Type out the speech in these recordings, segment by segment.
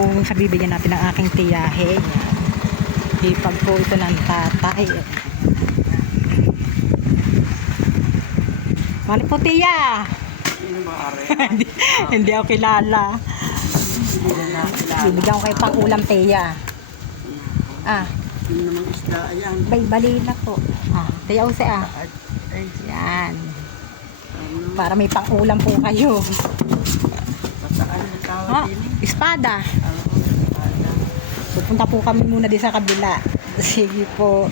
po sa bibigyan natin ng aking tiyahe. Hipag po ito ng tatay. Mali po tiya. Hindi ako kilala. Bibigyan ko kayo pang ulam tiya. Yung namang isda, ayan. Balina po. Tiya use Yan. Para may pang ulam po kayo. Pataan ang tawag din. Espada. Espada. Pupunta po kami muna din sa kabila. Sige po.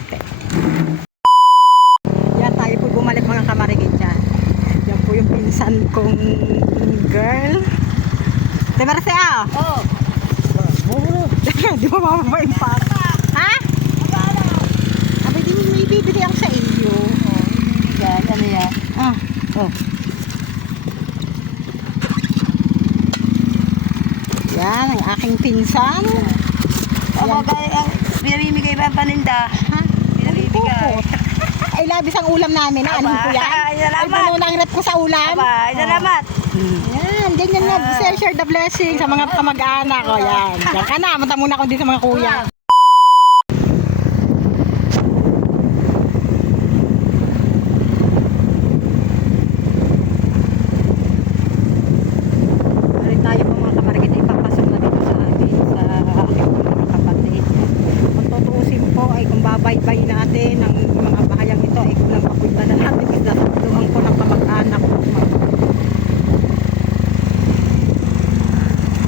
Yan, tayo po bumalik mga kamarigit yan. Yan po yung pinsan kong girl. Di ba kasi Oh! Di ba mamabain pa? Ha? Abay, di may bibili ako sa iyo. Yan, ano yan? Yan, ang aking pinsan. Ang pinamimigay ba ang paninda? Ha? Pinamimigay. Ay, labis ang ulam namin. Ano po yan? Ay, salamat. Ay, puno ng rep ko sa ulam. Aba, salamat. Yan, ganyan na. Share the blessing sa mga kamag-anak ko. Yan. Yan ka na. Mata muna ako din sa mga kuya. Balik tayo po mga kamarikit. Ipapasok na dito sa amin sa aking mga kapatid. Kung tutuusin po ay kung babaybay natin ang mga bahayang ito ay kung papunta na natin kasi nasutuan ko ng kamag-anak ko.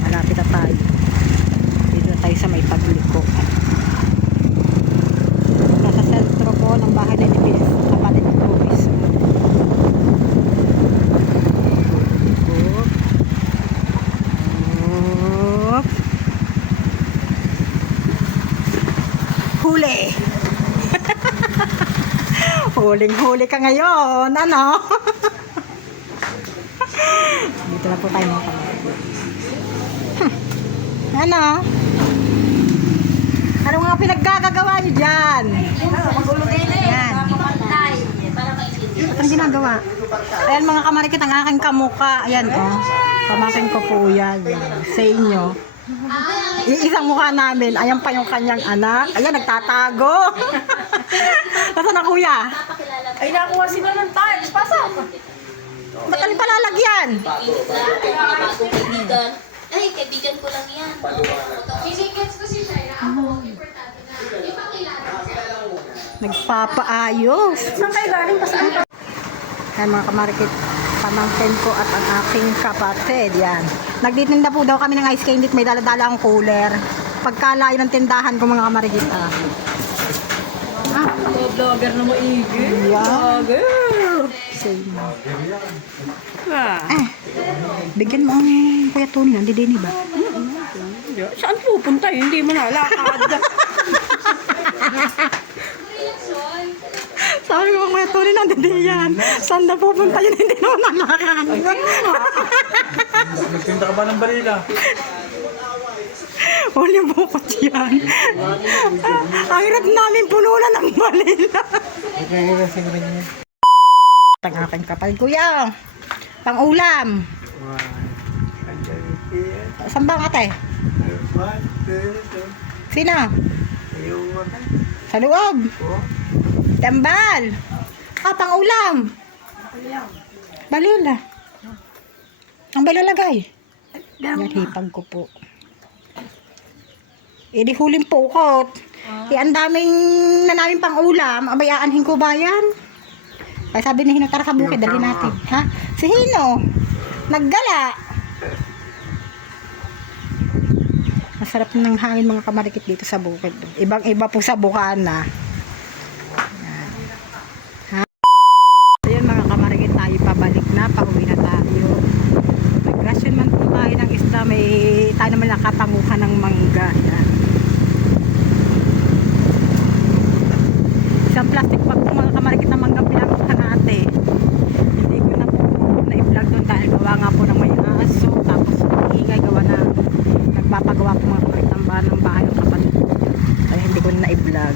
Malapit na tayo. Dito na tayo sa may pagliko. Nasa sentro po ng bahay na nipis. Kapatid ko mismo. Huli! Huling-huli ka ngayon, ano? Dito na po tayo mga kamay. Ano? Ano nga pinaggagawa niyo dyan? Yan. Ba't ang ginagawa? Ayan mga kamarikit, ang aking kamuka. Ayan pamakin ko po yan. Sa inyo. Isang mukha namin. Ayan pa yung kanyang anak. Ayan, nagtatago. Nasaan na kuya? Ay, nakuha sila ng tiles. Pasok. Ba't alin palalagyan? Ay, kaibigan ko lang yan. Sisigits ko si Shaira. Ako, importante na. Ipakilala. Nagpapaayos. Saan kayo galing? Pasaan ka? Ayan mga kamarikit, pamangkin ko at ang aking kapatid. Yan. Nagtitinda po daw kami ng ice candy. May dala-dala akong cooler. Pagkalayo ng tindahan ko mga kamarikit. Vlogger na maigil. Yan. Vlogger. Same. Bigyan mo ang Kuya Tony. Nandidini ba? Saan pupunta? Hindi mo nalakad. Sabi ko Kuya Tony, nandidini yan. Saan na pupunta yun? Hindi naman nalakad. Nagtinda ka ba ng balila? Huli bukot yan. Ang hirap namin punulan ng balila. Ang aking kapal. Kuya, pang ulam. Saan ba ang ate? Sino? Sa loob. Tambal. Pang ulam. Balila. Ang balalagay. Yan, hipag ko po. Di huling pukot. Ang daming na namin pang ulam. Abay, aanhin ko ba yan? Ay, sabi ni Hino, tara sa bukid, dali natin. Ha? Si Hino, naggala. Masarap ng hangin mga kamarikit dito sa bukid. Ibang-iba po sa Bukana. Ha? Ayun mga kamarikit, tayo pabalik na, pauwi na tayo. Nag-ration man po tayo ng isda, tayo naman nakapanguhan ng mangga. Yan. Isang plastic bag po mga kamarikit na mangga pinanguhan natin. Hindi ko na po na-i-vlog doon dahil gawa nga po ng may aso. Tapos ingay gawa na nagpapagawa po mga kamarikit ng bahay ng kapatid. Kaya hindi ko na i-vlog.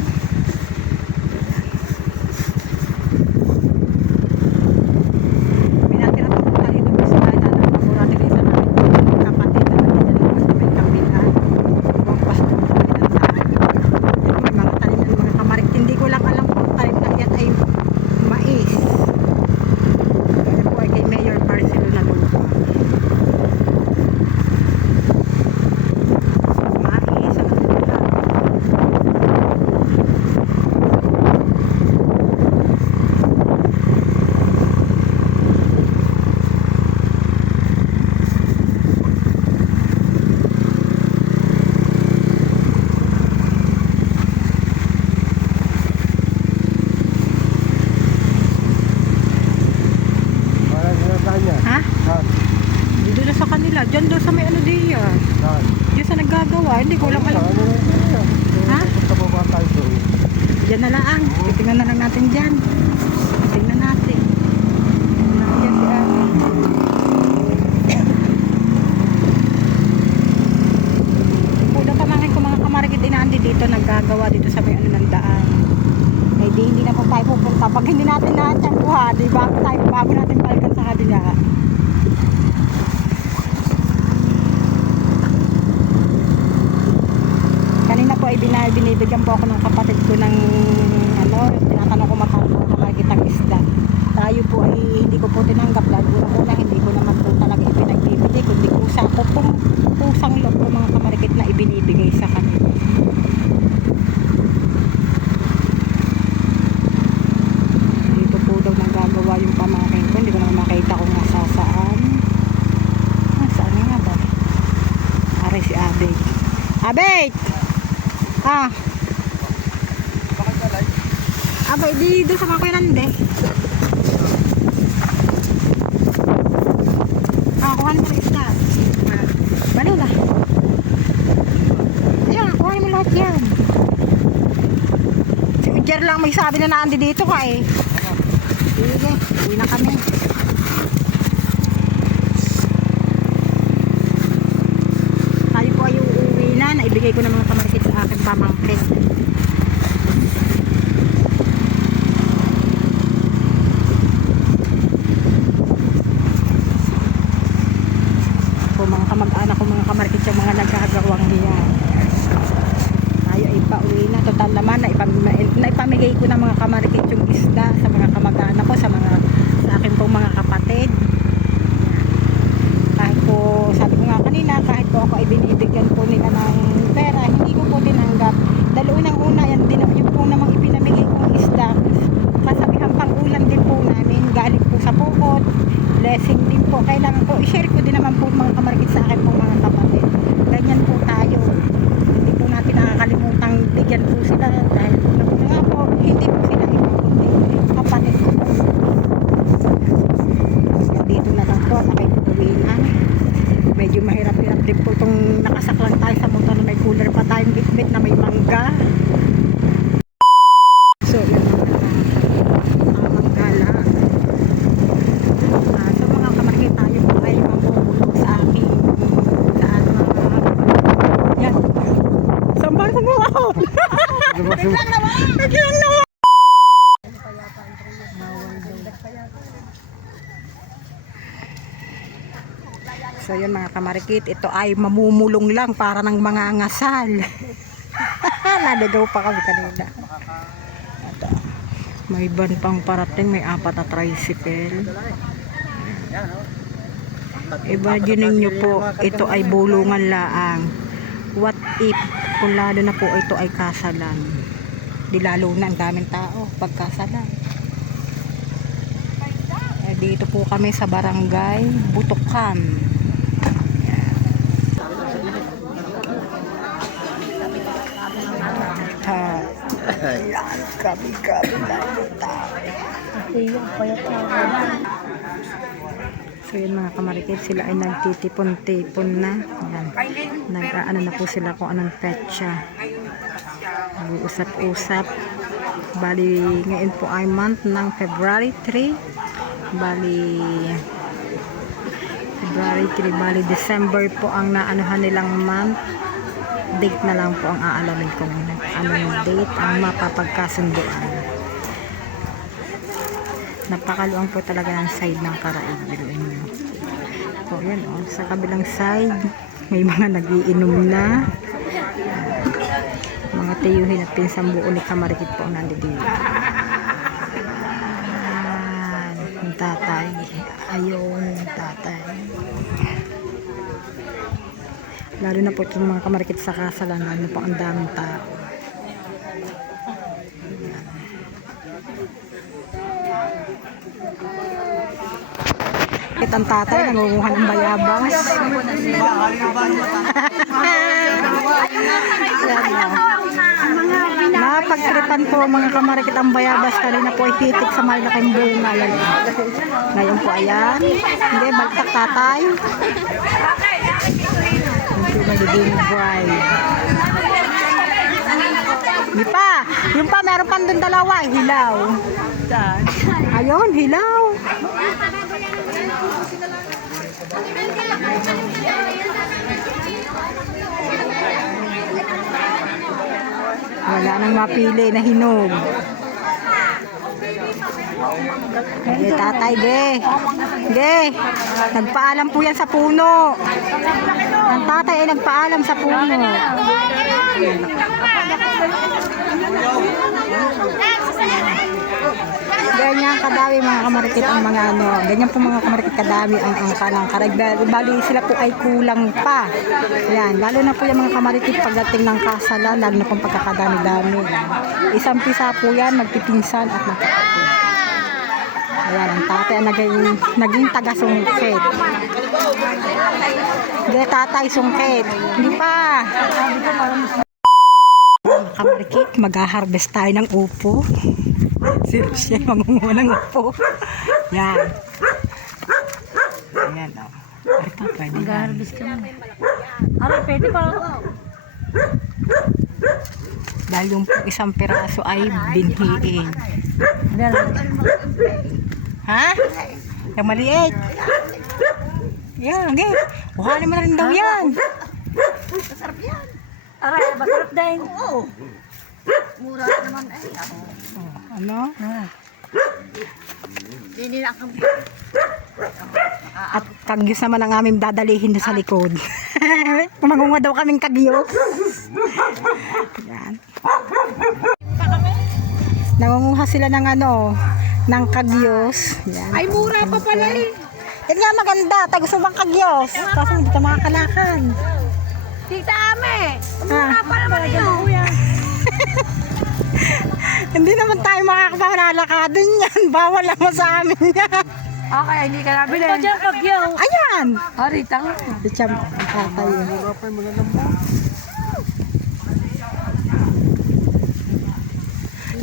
hindi ko lang alam. Ha? Diyan na lang. Titingnan na lang natin dyan. Tingnan natin. Nandiyan si Ate. Pulang pamangkin ko mga kamarikit inaandi dito. Naggagawa dito sa may ano ng daan. Eh di hindi na po tayo pupunta. Pag hindi natin na-champuha, di ba? Bago natin balikan sa kabila. Kanina po ay binibigyan po ako ng kapatid ko ng ano, tinatanong ko magkano po kamarikit ang isda. Tayo po ay hindi ko po tinanggap dahil una hindi ko naman po talaga ipinagbibigay kundi kusa ko pong pusang loob ko mga kamarikit na ibinibigay sa kanila. Dito po daw nagagawa yung pamangkin ko, hindi ko naman makita kung nasasaan. Saan nga ba? Aray si Abay. Abay! Ah. Abay, di doon sa mga kuya nande. Kuhanin mo na isda. Manila. Ayan, kuhanin mo lahat yan. Si Ujer lang may sabi na naandi dito ka eh. Sige, uwi na kami. Tayo po ay uuwi na. Naibigay ko ng mga kamarikit sa aking pamangkin. Mga kamag-anak ko, mga kamarikit yung mga nagkagawang diyan. Tayo ay pauwi na. Total naman, naipamigay ko ng mga kamarikit yung isda sa mga kamag-anak ko, sa akin pong mga kapatid. Kahit po, sabi ko nga kanina, kahit po ako ay binibigyan po nila ng pera, hindi ko po tinanggap. Dahil unang-una, yung po namang ipinamigay kong isda, kasabihan pang ulam din po namin, galing po sa pukot, blessing din po. Kailangan po, i-share ko din naman po mga kamarikit sa akin po mga kapatid. Ganyan po tayo. Hindi po natin nakakalimutang bigyan po sila dahil nga po, hindi po sila iba kundi kapatid ko po. Dito na lang po at aking tuwinan. Medyo mahirap-hirap din po itong nakasaklang tayo sa motor na may cooler pa tayong bitbit na may mangga. So, yun ang manggala. So mga kamarikit, tayo po ay mamumulog sa aking daan mga yan. Sambal sa mga ako. Biglang naman. So yun mga kamarikit, ito ay mamumulong lang para ng mga angasal. Naligaw pa kami kanina. Ito. May van pang parating, may 4 na tricycle. Imagine nyo po, ito ay bulungan laang. What if, kung lalo na po ito ay kasalan? Di lalo na ang daming tao pagkasalan. Dito po kami sa barangay Butukan. Ayan, kami so yun mga kamarikit, sila ay nagtitipon-tipon na. Ayan. Nag-aano na po sila kung anong petsa. Nag-uusap-usap. Bali, ngayon po ay month ng February 3. Bali, December po ang naanuhan nilang month. Date na lang po ang aalamin kung anong date ang mapapagkasunduan. Napakaluang po talaga ng side ng Karaig. Biruin nyo. O yan o, sa kabilang side may mga nagiinom na. Mga tiyuhin at pinsang buo ni kamarikit po ang nandito. Yung tatay. Ayun, tatay. Lalo na po itong mga kamarikit sa kasalan, ano po ang daming tao. Ang tatay nangunguha ng bayabas. Napagtripan po mga kamarikit ang bayabas. Kanina po ay hitik sa malaking bunga. Ngayon po ayan. Hindi, bagtak tatay. Living bride. Di pa. Yung pa, meron pa doon dalawa. Hilaw. Ayun, hilaw. Wala nang mapili na hinog. Ge, tatay, ge. Ge. Nagpaalam po yan sa puno. Ang tatay ay nagpaalam sa puno. Ganyan kadami mga kamarikit ang mga ano. Ganyan po mga kamarikit kadami ang kanang karagdag. Bali sila po ay kulang pa. Yan. Lalo na po yung mga kamarikit pagdating ng kasalan. Lalo na pong pagkakadami-dami. Isang pisa po yan. Magpipinsan at magkakapit. Ayan. Ang tatay ang naging taga-sungkit. Hindi tatay sungkit. Hindi pa. Kamarikit, mag-harvest tayo ng upo. Serious siya, mangunguha ng upo. Yan. Ayan, o. Ito, pwede na. Mag-harvest ka mo. Aray, pwede pa. Dahil yung isang piraso ay binhiin. Ha? Yung maliit. Yan, okay. Buhanin mo na rin daw yan. Aray, masarap din. Ano? At kagyos naman ang aming dadalihin na sa likod. Mangunga daw kaming kagyos. Yan. Nangunguha sila ng ano, ng kagyos. Yan. Ay, mura pa pala eh. Yan nga maganda, tagusto bang kagyos. Kasi hindi ka makakalakan. Tita Ame, Ah. pa naman yun. Hindi naman tayo makakapalalakadin yan. Bawal naman sa amin yan. Okay, hindi ka nabili. Ito dyan pagyaw. Ayan! Ari, tanga. Si Cham, tatay yun.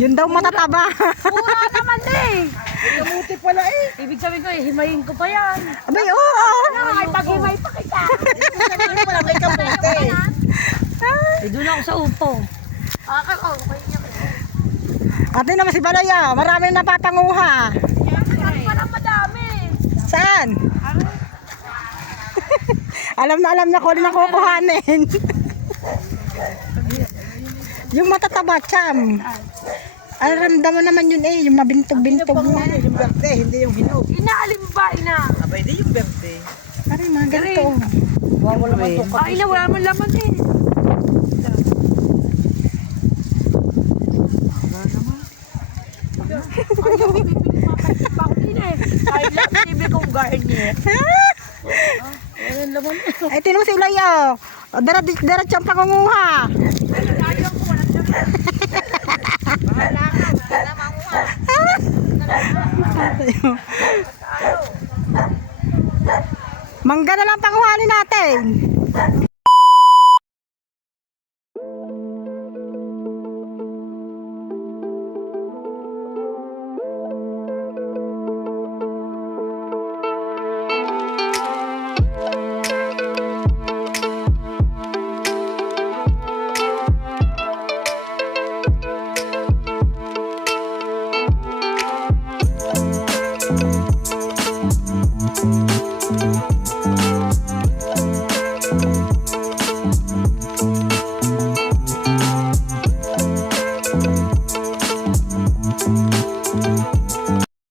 Yun daw matataba. Mura naman eh. Kamuti pala eh. Ibig sabihin ko eh, himayin ko pa yan. Abay, oo! Ay, pag-himay pa kita. Wala may kamote. Eh, doon ako sa upo. Ate naman si Balaya, marami na patanguha. Parang madami. Saan? alam na ko rin ang kukuhanin. Yung matataba, Cham. Aramdaman naman yun eh, yung mabintog-bintog na. Yung berde, hindi yung hinog. Inaalim ba, ina? Abay, di yung berde. Pare, mga ganito. Wala man to. Ah, ina, wala man laman eh. Ay, lang, bibi kong garnier. Ay, tinong si Ilayo. Diretso ang pangunguha. Mangga na lang panguhanin natin.